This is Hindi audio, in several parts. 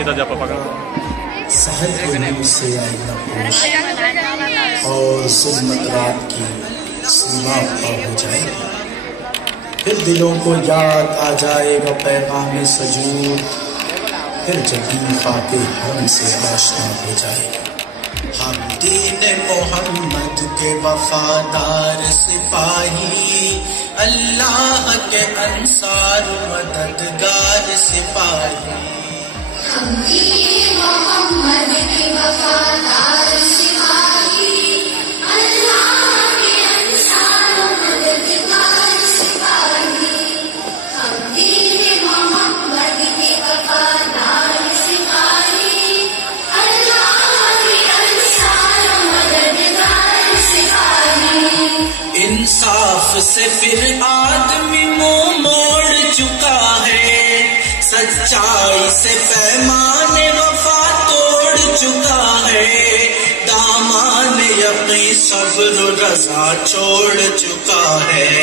सीधा जा पापा का सहज दुनिया से आई नपोश और जुल्मत रात की सीमा पर हो जाएगी। फिर दिलों को याद आ जाएगा पैगाम सजूद, फिर जबीन खाके हरम से आशना हो जाएगी। हम दीन मोहम्मद के वफादार सिपाही, अल्लाह के अंसार मददगार सिपाही। हम दीन मोहम्मद के वफादार सिपाही, अल्लाह के अंसार मददगार सिपाही। हम दीन मोहम्मद के वफादार सिपाही, अल्लाह के अंसार मददगार सिपाही। इंसाफ से फिर आदमी मुंह मोड़ चुका है, सच्चाई से पैमाने वफा तोड़ चुका है। दामान यक़ीन सब्र रज़ा छोड़ चुका है।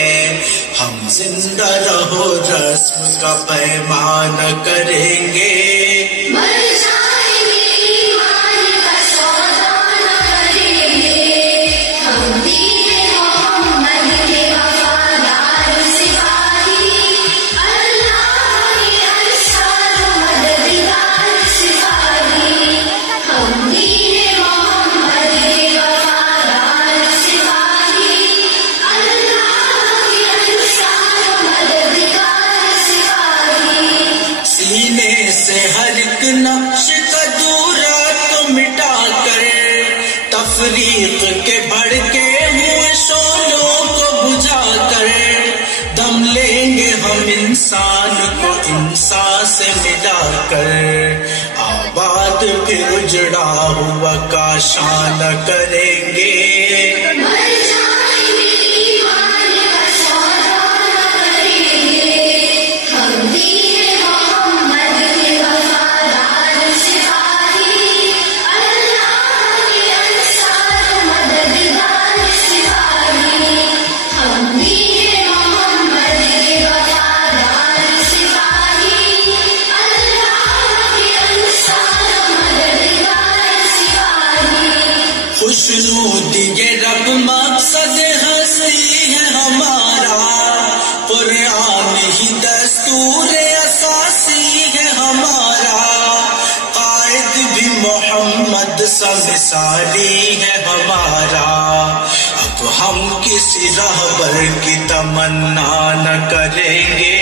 हम जिंदा रहो रस्म का पैमान करेंगे, मर जाएंगे ईमान का सौदा न करेंगे। हम दीन मोहम्मद के वफादार सिपाही, अल्लाह के अंसार मददगार सिपाही। हम दीन मोहम्मद के वफादार सिपाही, अल्लाह के अंसार मददगार सिपाही। सीने से हर एक नक्श का दूरा तो मिटा कर, तफरीक के भड़के हुए शोलों को बुझा कर, दम लेंगे हम इंसान को इंसान से मिला कर। आबाद फिर उजड़ा हुआ काशान करेंगे, मर जाएंगे ईमान का सौदा न करेंगे। हम दीन मोहम्मद के वफादार सिपाही, अल्लाह के अंसार मददगार सिपाही। हम दीन मोहम्मद के वफादार सिपाही, अल्लाह के अंसार मददगार सिपाही। खुशनूदी ये रब मकसद हंसी है हमारा, कुरान ही दस्तूर असासी है हमारा। कायद भी मोहम्मद सा मिसाली है हमारा। अब हम किसी रहबर की तमन्ना न करेंगे,